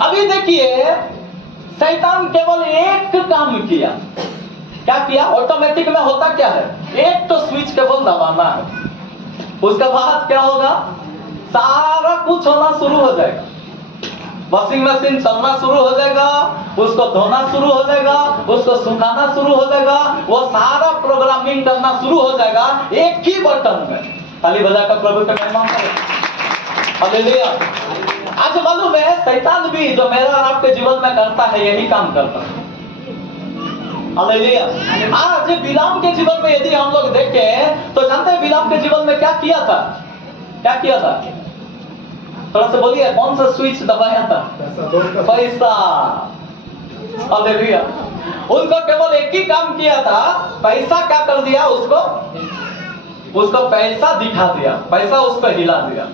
अभी देखिए, शैतान केवल एक काम किया। क्या किया? ऑटोमेटिक में होता क्या है, एक तो स्विच केवल दबाना है, उसके बाद क्या होगा, सारा कुछ होना शुरू हो जाएगा। वॉशिंग मशीन चलना शुरू हो जाएगा, उसको धोना शुरू हो जाएगा, उसको सुखाना शुरू हो जाएगा, वो सारा प्रोग्रामिंग करना शुरू हो जाएगा एक ही बटन में। ताली बजाकर प्रभु का महिमा करें। हालेलुया। आज मालूम है, शैतान भी जो मेरा और आपके जीवन में करता है यही काम करता है। हालेलुया। आज बिलाम के जीवन में यदि हम लोग देखें तो जानते हैं बिलाम के जीवन में क्या किया था? क्या किया था? थोड़ा सा बोलिए, कौन सा स्विच दबाया था? पैसा। हालेलुया। उनको केवल एक ही काम किया था, पैसा क्या कर दिया, उसको पैसा दिखा दिया, पैसा उसको हिला दिया।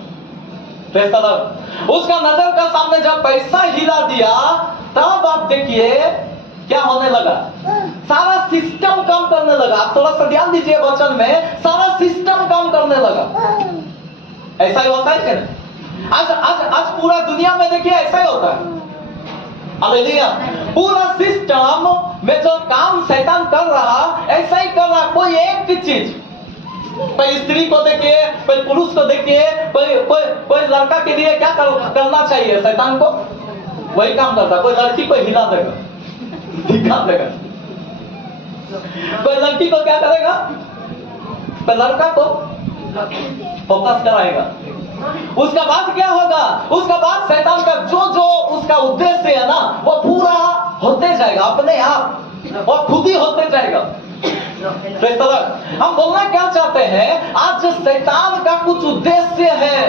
उसका नजर का सामने जब पैसा हिला दिया, तब आप देखिए क्या होने लगा, सारा सिस्टम काम करने लगा। आप थोड़ा सा ध्यान दीजिए वचन में, सारा सिस्टम काम करने लगा। ऐसा ही होता है क्या? आज पूरा दुनिया में देखिए ऐसा ही होता है। हालेलुया। पूरा सिस्टम में जो काम शैतान कर रहा, ऐसा ही कर रहा। कोई एक चीज, कोई स्त्री को देखिए, कोई पुरुष को देखिए, कोई लड़का के लिए क्या करना चाहिए शैतान को, वही काम करता। कोई लड़की को हिला देगा, दिखा देगा। कोई लड़की को क्या करेगा, कोई लड़का को फोकस कराएगा। उसका बाद क्या होगा, उसका बाद शैतान का जो उसका उद्देश्य है ना, वो पूरा होते जाएगा अपने आप, वो खुद ही होते जाएगा। हम बोलना क्या चाहते हैं, आज शैतान का कुछ उद्देश्य है।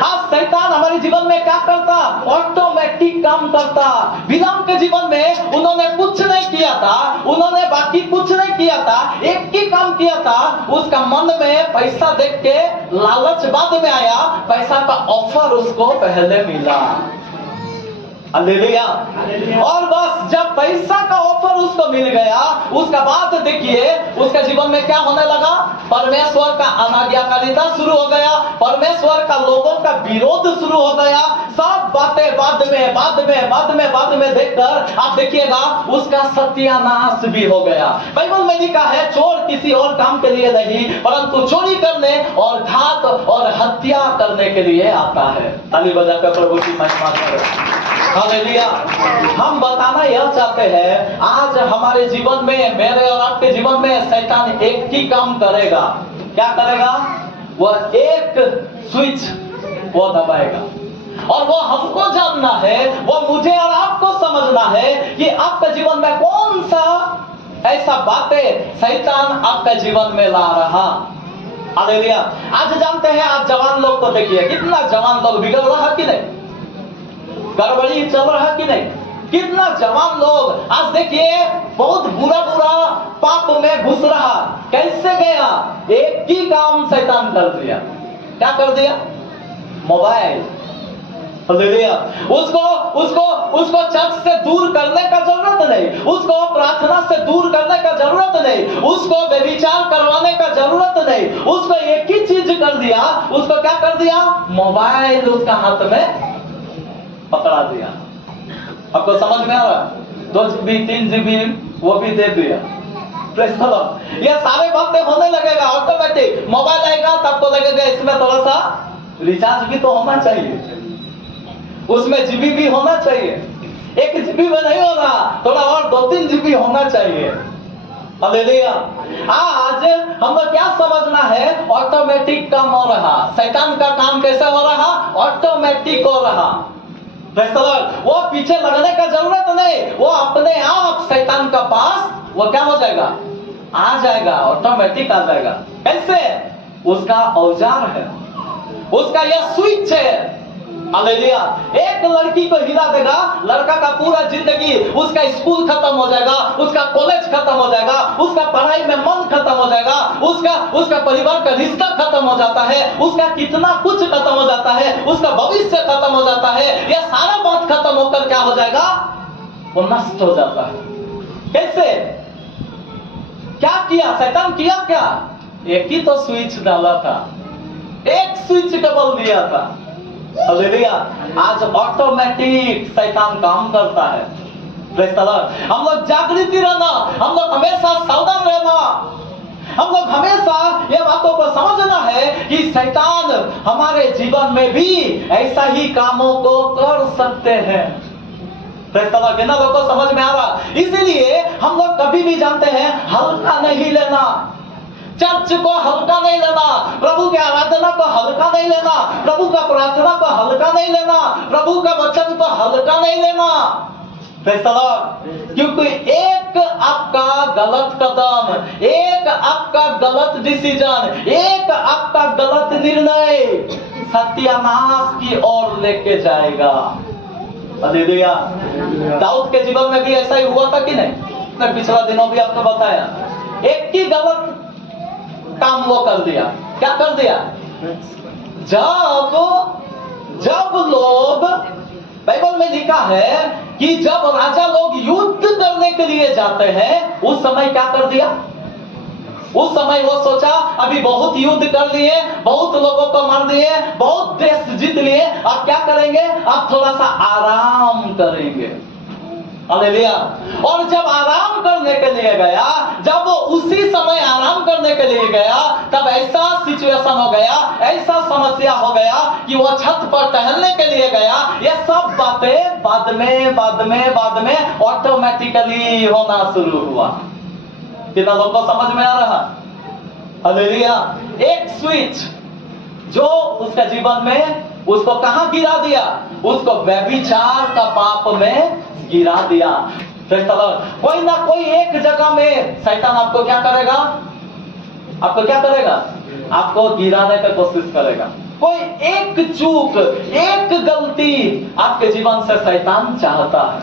आज शैतान हमारे जीवन में क्या करता, ऑटोमेटिक काम करता। बिलाम के जीवन में उन्होंने कुछ नहीं किया था, उन्होंने बाकी कुछ नहीं किया था, एक ही काम किया था। उसका मन में पैसा देख के लालच बाद में आया, पैसा का ऑफर उसको पहले मिला। हालेलुया। और बस जब पैसा का ऑफर उसको मिल गया, उसका बाद देखिए उसके जीवन में क्या होने लगा, परमेश्वर का अनाज्ञाकारिता शुरू हो गया, परमेश्वर का लोगों का विरोध शुरू हो गया। सब बातें बाद में देखकर आप देखिएगा उसका सत्यानाश भी हो गया। बाइबल में लिखा है, चोर किसी और काम के लिए नहीं परंतु चोरी करने और घात और हत्या करने के लिए आता है। ताली बजाकर प्रभु की महिमा करें। हालेलुया। हम बताना यह चाहते हैं, आज हमारे जीवन में, मेरे और आपके जीवन में शैतान एक ही काम करेगा। क्या करेगा? वह एक स्विच वो दबाएगा। और वो हमको जानना है, वो मुझे और आपको समझना है कि आपके जीवन में कौन सा ऐसा बातें शैतान आपके जीवन में ला रहा। हालेलुया। आज जानते हैं, आज जवान लोग को देखिए, कितना जवान लोग बिगड़ रहा कि नहीं, गड़बड़ी चल रहा कि नहीं, कितना जवान लोग आज देखिए बहुत बुरा पाप में घुस रहा। कैसे गया? एक ही काम शैतान कर दिया। क्या कर दिया? मोबाइल। हालेलुया। उसको चर्च से दूर करने का जरूरत नहीं, उसको प्रार्थना से दूर करने का जरूरत नहीं, उसको व्यभिचार करवाने का जरूरत नहीं, उसको एक ही चीज कर दिया। उसको क्या कर दिया? मोबाइल उसका हाथ में पकड़ा दिया। आपको समझ में आ रहा? 2 GB 3 GB वो भी दे दिया। ये सारे बातें होने लगेगा ऑटोमेटिक। मोबाइल आएगा तब तो लगेगा इसमें थोड़ा सा रिचार्ज भी तो होना चाहिए, उसमें जीबी भी होना चाहिए। 1 GB में नहीं हो रहा, थोड़ा और 2-3 GB होना चाहिए। हालेलुया। आज हम लोग क्या समझना है, ऑटोमेटिक काम हो रहा। शैतान का काम कैसे हो रहा? ऑटोमेटिक हो रहा। वो पीछे लगने का जरूरत नहीं, वो अपने आप शैतान का पास वो क्या हो जाएगा, आ जाएगा, ऑटोमेटिक आ जाएगा। कैसे? उसका औजार है, उसका यह स्विच है। हालेलुया। एक लड़की को हिला देगा, लड़का का पूरा जिंदगी, उसका स्कूल खत्म हो जाएगा, उसका कॉलेज खत्म हो जाएगा, उसका पढ़ाई में मन खत्म हो जाएगा, उसका परिवार का रिश्ता खत्म हो जाता है, उसका कितना कुछ खत्म हो जाता है, उसका भविष्य खत्म हो जाता है। यह सारा बात खत्म होकर क्या हो जाएगा? वो नष्ट हो जाता है। कैसे? क्या किया शैतान? किया क्या? एक ही तो स्विच डाला था, एक स्विच केवल दिया था। हालेलुया। आज ऑटोमेटिक शैतान काम करता है। Praise the Lord. हम लोग जागृति रहना, हम लोग हमेशा सावधान रहना, हम लोग हमेशा ये बातों को समझना है कि शैतान हमारे जीवन में भी ऐसा ही कामों को कर सकते हैं। कितना लोग को समझ में आ रहा? इसीलिए हम लोग कभी भी जानते हैं हल्का नहीं लेना, चर्च को हल्का नहीं लेना, प्रभु के आराधना को हल्का नहीं लेना, प्रभु का प्रार्थना को हल्का नहीं लेना, प्रभु का वचन को हल्का नहीं लेना। क्योंकि एक आपका गलत कदम, एक आपका गलत डिसीजन, एक आपका गलत निर्णय सत्यानाश की ओर लेके जाएगा। हालेलुया। दाऊद के जीवन में भी ऐसा ही हुआ था कि नहीं? मैं पिछला दिनों भी आपको बताया, एक ही गलत काम वो कर दिया। क्या कर दिया? जब लोग, बाइबल में लिखा है कि जब राजा लोग युद्ध करने के लिए जाते हैं, उस समय क्या कर दिया? उस समय वो सोचा अभी बहुत युद्ध कर लिए, बहुत लोगों को मार दिए, बहुत देश जीत लिए, अब क्या करेंगे? अब थोड़ा सा आराम करेंगे। हालेलुया। और जब आराम करने के लिए गया, जब वो उसी समय आराम करने के लिए गया, तब ऐसा सिचुएशन हो गया, ऐसा समस्या हो गया कि वो छत पर टहलने के लिए गया। ये सब बातें बाद में ऑटोमेटिकली होना शुरू हुआ। कितना लोग को समझ में आ रहा? हालेलुया। एक स्विच जो उसका जीवन में उसको कहां गिरा दिया? उसको व्यभिचार का पाप में गिरा दिया। कोई ना कोई एक जगह में शैतान आपको क्या करेगा? आपको क्या करेगा? आपको गिराने की कोशिश करेगा। कोई एक चूक, एक गलती आपके जीवन से शैतान चाहता है,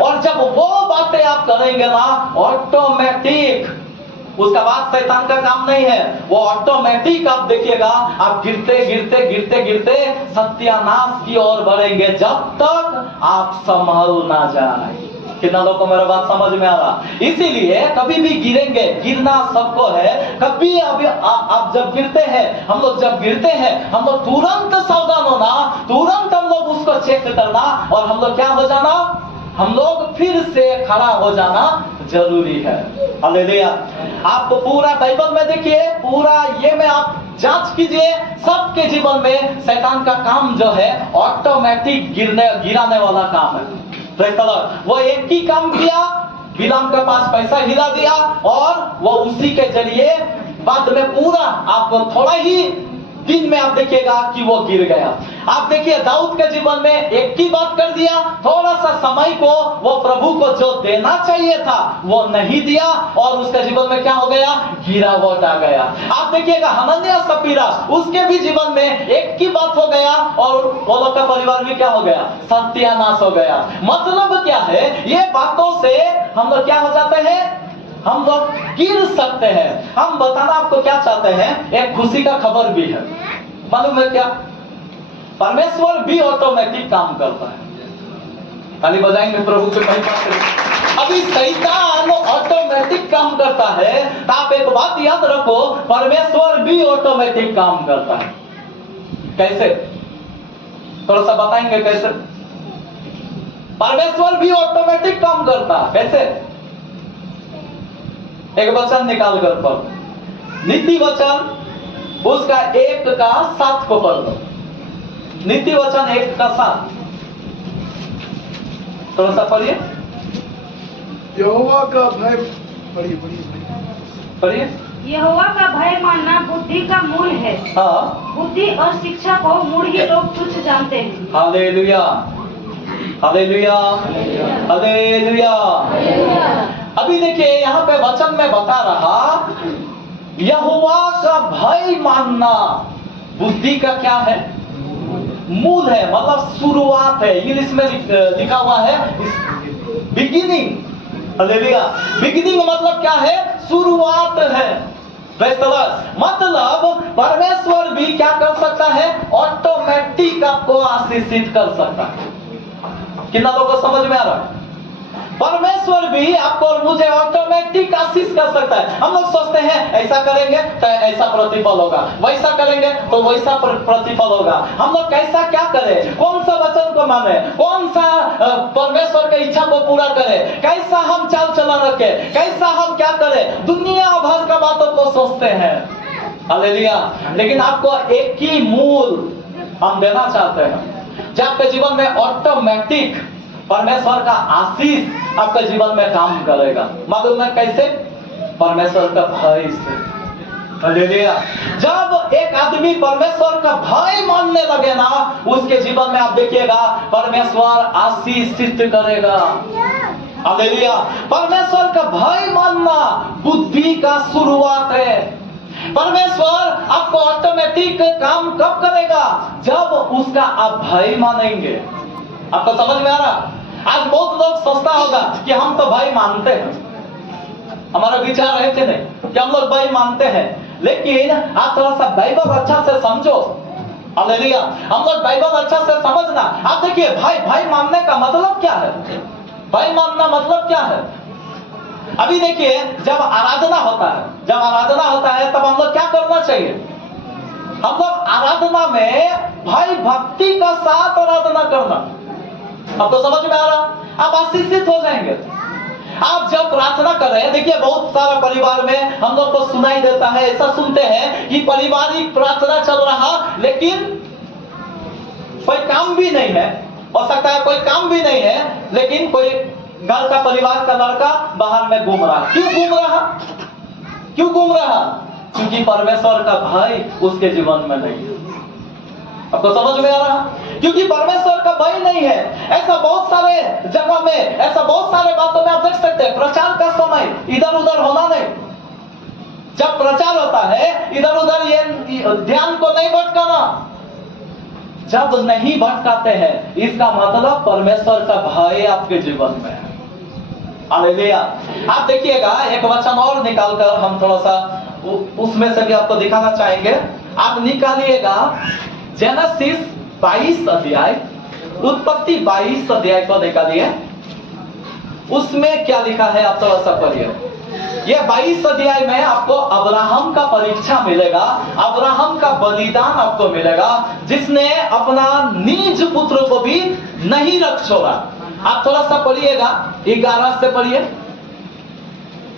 और जब वो बातें आप करेंगे ना, ऑटोमेटिक उसका बाद शैतान का काम नहीं है, वो ऑटोमेटिक आप देखिएगा आप गिरते सत्यानाश की ओर बढ़ेंगे, जब तक आप संभल ना जाए। कितना लोगों को मेरा बात समझ में आ रहा? इसीलिए कभी भी गिरेंगे, गिरना सबको है। कभी अभी आप जब गिरते हैं, हम लोग जब गिरते हैं, हम लोग तुरंत सावधान होना, तुरंत हम लोग उसको चेक करना, और हम लोग क्या हो जाना? हम लोग फिर से खड़ा हो जाना जरूरी है। हालेलुया। आप पूरा बाइबल में देखिए, पूरा ये में आप जांच कीजिए, सबके जीवन में शैतान का काम जो है ऑटोमेटिक गिराने वाला काम है। Praise the Lord. वो एक ही काम किया, बिलाम के पास पैसा हिला दिया, और वो उसी के जरिए बाद में पूरा आपको थोड़ा ही दिन में आप देखिएगा कि वो गिर गया। आप देखिए दाऊद के जीवन में एक ही बात कर दिया, थोड़ा सा समय को वो प्रभु को जो देना चाहिए था वो नहीं दिया, और उसके जीवन में क्या हो गया? गिरावट आ गया। आप देखिएगा हनन्याह सपीरा, उसके भी जीवन में एक ही बात हो गया, और वो लोग का परिवार भी क्या हो गया? सत्यानाश हो गया। मतलब क्या है? ये बातों से हम लोग क्या हो जाते हैं? हम लोग गिर सकते हैं। हम बताना आपको क्या चाहते हैं, एक खुशी का खबर भी है। मालूम है क्या? परमेश्वर भी ऑटोमेटिक काम करता है। ताली बजाएंगे प्रभु के महिमा के। अभी शैतान ऑटोमेटिक काम करता है, तो आप एक बात याद रखो, परमेश्वर भी ऑटोमेटिक काम करता है। कैसे? थोड़ा सा बताएंगे कैसे? परमेश्वर भी ऑटोमेटिक काम करता है। कैसे? एक वचन निकाल कर पढ़, नीति वचन उसका 1 का 7 को पढ़ लो। नीति वचन 1 का 7 थोड़ा सा पढ़िए। यहोवा का भय, पढ़िए। यहोवा का भय मानना बुद्धि का मूल है। हाँ। बुद्धि और शिक्षा को मूढ़ लोग तुच्छ जानते हैं। Hallelujah, hallelujah, hallelujah. अभी देखिए यहाँ पे वचन में बता रहा, यहोवा का भय मानना बुद्धि का क्या है? मूल है, मतलब शुरुआत है। इंग्लिश में लिखा हुआ है बिगिनिंग। हालेलुया। बिगिनिंग मतलब क्या है? शुरुआत है। मतलब परमेश्वर भी क्या कर सकता है? ऑटोमेटिक आपको आशीषित कर सकता है। कितना लोगों को समझ में आ रहा है? परमेश्वर भी आपको और मुझे ऑटोमेटिक आशीष कर सकता है। हम लोग सोचते हैं ऐसा करेंगे तो ऐसा प्रतिफल होगा, वैसा करेंगे तो वैसा प्रतिफल होगा। हम लोग कैसा क्या करें, कौन सा वचन को माने, कौन सा परमेश्वर की इच्छा को पूरा करें, कैसा हम चाल चलन रखें, कैसा हम क्या करें, दुनिया भर का बातों को सोचते हैं। हालेलुया। लेकिन आपको एक ही मूल हम देना चाहते हैं, जब आपके जीवन में ऑटोमेटिक परमेश्वर का आशीष आपके जीवन में काम करेगा। मालूम है कैसे? परमेश्वर का भय से। हालेलुया। जब एक आदमी परमेश्वर का भय मानने लगे ना, उसके जीवन में आप देखिएगा परमेश्वर आशीष सिद्ध करेगा। हालेलुया। परमेश्वर का भय मानना बुद्धि का शुरुआत है। परमेश्वर आपको ऑटोमेटिक काम कब करेगा? जब उसका आप भय मानेंगे। आपको समझ में आ रहा? आज बहुत लोग सोचता होगा कि हम तो भाई मानते हैं, हमारा विचार है कि नहीं कि हम लोग भाई मानते हैं, लेकिन आप थोड़ा सा बाइबल अच्छा से समझो। हालेलुया। हम लोग बाइबल अच्छा से समझना। आप देखिए भाई भाई मानने का मतलब क्या है? भाई मानना मतलब क्या है? अभी देखिए जब आराधना होता है तब हम लोग क्या करना चाहिए? हम लोग आराधना में भाई भक्ति का साथ आराधना करना। अब तो समझ में आ रहा? आप आशीषित हो जाएंगे। आप जब प्रार्थना कर रहे हैं, देखिए बहुत सारा परिवार में हम लोग को सुनाई देता है, ऐसा सुनते हैं कि पारिवारिक प्रार्थना चल रहा लेकिन कोई काम भी नहीं है। हो सकता है कोई काम भी नहीं है, लेकिन कोई घर का परिवार का लड़का बाहर में घूम रहा। क्यों घूम रहा? क्यों घूम रहा? क्योंकि परमेश्वर का भय उसके जीवन में नहीं है। आपको समझ में आ रहा? क्योंकि परमेश्वर का भय नहीं है। ऐसा बहुत सारे जगह में, ऐसा बहुत सारे बातों में आप देख सकते हैं। प्रचार का समय इधर उधर होना नहीं। जब प्रचार होता है इधर उधर ये ध्यान को नहीं भटकाना। जब नहीं भटकाते हैं इसका मतलब परमेश्वर का भय आपके जीवन में है। हालेलुया। आप देखिएगा एक वचन और निकालकर हम थोड़ा सा उसमें से भी आपको दिखाना चाहेंगे। आप निकालिएगा जेनेसिस 22 अध्याय, उत्पत्ति 22 अध्याय को निकालिए। उसमें क्या लिखा है आप थोड़ा सा पढ़िए। ये 22 अध्याय में आपको अब्राहम का परीक्षा मिलेगा, अब्राहम का बलिदान आपको मिलेगा, जिसने अपना निज पुत्र को भी नहीं रख छोड़ा। आप थोड़ा सा पढ़िएगा, 11 से पढ़िए।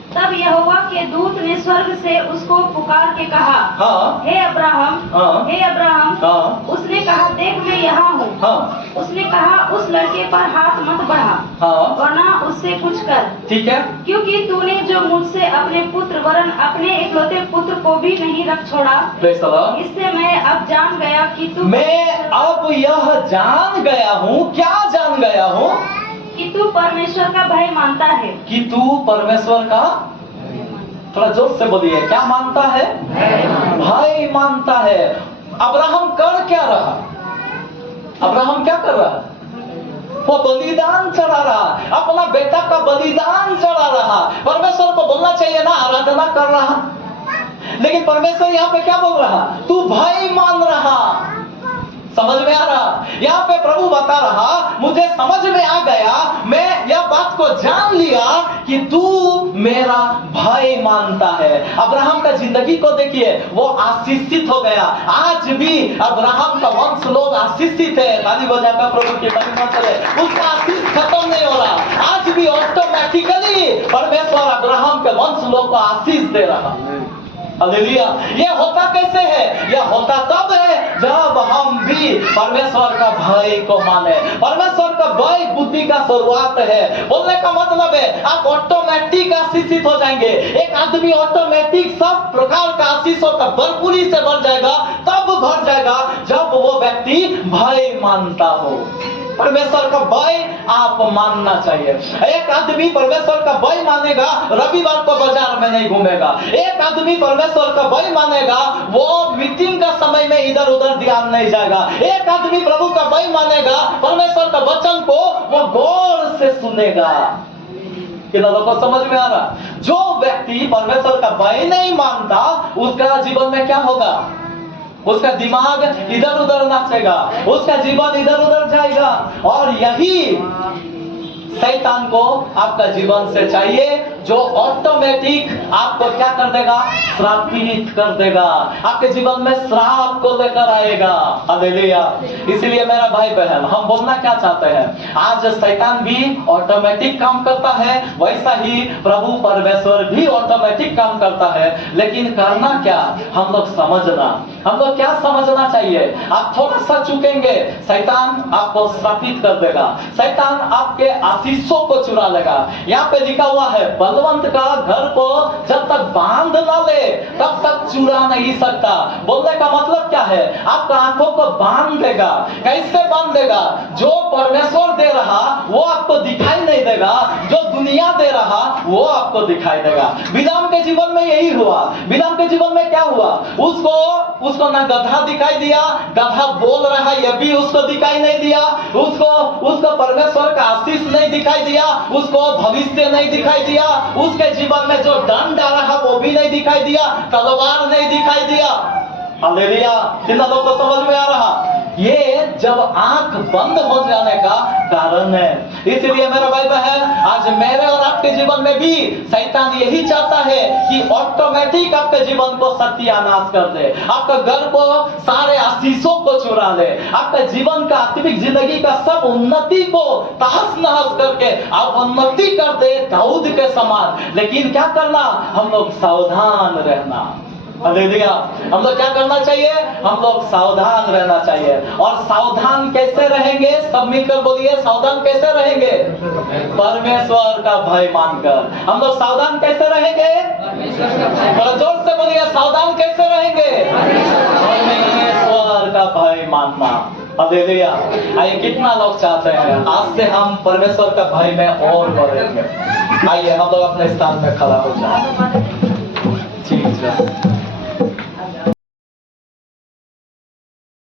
तब यहोवा के दूत ने स्वर्ग से उसको पुकार के कहा, हाँ। हे अब्राहम, हाँ। हे अब्राहम। हाँ। उसने कहा, देख मैं यहाँ हूँ। हाँ। उसने कहा, उस लड़के पर हाथ मत बढ़ा, हाँ। वरना उससे कुछ कर, ठीक है। क्योंकि तूने जो मुझसे अपने पुत्र वरन अपने इकलौते पुत्र को भी नहीं रख छोड़ा, प्रेज़ द लॉर्ड। इससे मैं अब जान गया कि तू मैं अब यह जान गया हूँ। क्या जान गया हूँ? कि तू परमेश्वर का भय मानता है। कि तू परमेश्वर का, थोड़ा जोर से बोलिए, क्या मानता है? भाई मानता है। अब्राहम कर क्या रहा? अब्राहम क्या कर रहा? वो बलिदान चढ़ा रहा, अपना बेटा का बलिदान चढ़ा रहा। परमेश्वर को बोलना चाहिए ना आराधना कर रहा, लेकिन परमेश्वर यहाँ पे क्या बोल रहा? तू भाई मान रहा। समझ में आ रहा? यहाँ पे प्रभु बता रहा, मुझे समझ में आ गया, मैं यह बात को जान लिया कि तू मेरा भाई मानता है। अब्राहम का जिंदगी को देखिए, वो आशीषित हो गया। आज भी अब्राहम का वंश लोग आशीषित है। ताली बजाकर प्रभु की महिमा करे। उसका आशीष खत्म नहीं हो रहा। आज भी ऑटोमेटिकली परमेश्वर अब्राहम के वंश लोग को आशीष दे रहा। हालेलुया। ये होता कैसे है? यह होता तब है जब हम भी परमेश्वर का भय को माने। परमेश्वर का भय बुद्धि का शुरुआत है। बोलने का मतलब है आप ऑटोमेटिक आशीषित हो जाएंगे। एक आदमी ऑटोमेटिक सब प्रकार का आशीषों का भरपूरी से भर जाएगा, तब भर जाएगा जब वो व्यक्ति भय मानता हो। परमेश्वर का भय आप मानना चाहिए। एक आदमी परमेश्वर का भय मानेगा, रविवार को बाजार में नहीं घूमेगा। एक आदमी परमेश्वर का भय मानेगा, वो मीटिंग का समय में इधर उधर ध्यान नहीं जाएगा। एक आदमी प्रभु का भय मानेगा, परमेश्वर का वचन को वो गौर से सुनेगा। कि लोगों को समझ में आ रहा? जो व्यक्ति परमेश्वर का भय नहीं मानता, उसका जीवन में क्या होगा? उसका दिमाग इधर उधर नाचेगा, उसका जीवन इधर उधर जाएगा। और यही शैतान को आपका जीवन से चाहिए, जो ऑटोमेटिक आपको क्या कर देगा, श्रापित कर देगा, आपके जीवन में श्राप को लेकर आएगा। हालेलुया। इसलिए मेरा भाई बहन, हम बोलना क्या चाहते हैं, आज शैतान भी ऑटोमेटिक काम करता है, वैसा ही प्रभु परमेश्वर भी ऑटोमेटिक काम करता है। लेकिन करना क्या, हम लोग समझना, हम लोग क्या समझना चाहिए। आप थोड़ा सा चुकेंगे, शैतान आपको श्रापित कर देगा, शैतान आपके आशीषों को चुरा लेगा। यहाँ पे लिखा हुआ है, बलवंत का घर को जब तक बांध ना ले तब तक चुरा नहीं सकता। बोलने का मतलब क्या है, आपका आंखों को बांध देगा। कैसे बांध देगा, जो परमेश्वर दे रहा वो आपको दिखाई नहीं देगा, जो दुनिया दे रहा वो आपको दिखाई देगा। बिलाम के जीवन में यही हुआ। बिलाम के जीवन में क्या हुआ, उसको ना गधा दिखाई दिया, गधा बोल रहा ये भी उसको दिखाई नहीं दिया, उसको परमेश्वर का आशीष नहीं दिखाई दिया, उसको भविष्य नहीं दिखाई दिया, उसके जीवन में जो दंड आ रहा वो भी नहीं दिखाई दिया, तलवार नहीं दिखाई दिया। हालेलुया। कितना लोग को समझ में आ रहा, ये जब आंख बंद हो जाने का कारण है। इसलिए मेरा भाई बहन, आज मेरे और आपके जीवन में भी शैतान यही चाहता है कि ऑटोमेटिक आपके जीवन को सत्यानाश कर दे, आपका घर को, सारे आशीषों को चुरा ले, आपका जीवन का आत्मिक जिंदगी का सब उन्नति को तहस नहस करके आप उन्नति कर दे दाऊद के समान। लेकिन क्या करना, हम लोग सावधान रहना। हालेलुया। हम लोग क्या करना चाहिए, हम लोग सावधान रहना चाहिए। और सावधान कैसे रहेंगे, सब मिलकर बोलिए, सावधान कैसे रहेंगे, परमेश्वर का भय मानकर। हम लोग सावधान कैसे रहेंगे, बड़ा जोर से बोलिए, सावधान कैसे रहेंगे, परमेश्वर का भय मानना। हालेलुया। आइए, कितना लोग चाहते हैं आज से हम परमेश्वर का भय में और बढ़ेंगे। आइए हम लोग अपने स्थान में खड़ा हो जाए। ठीक है।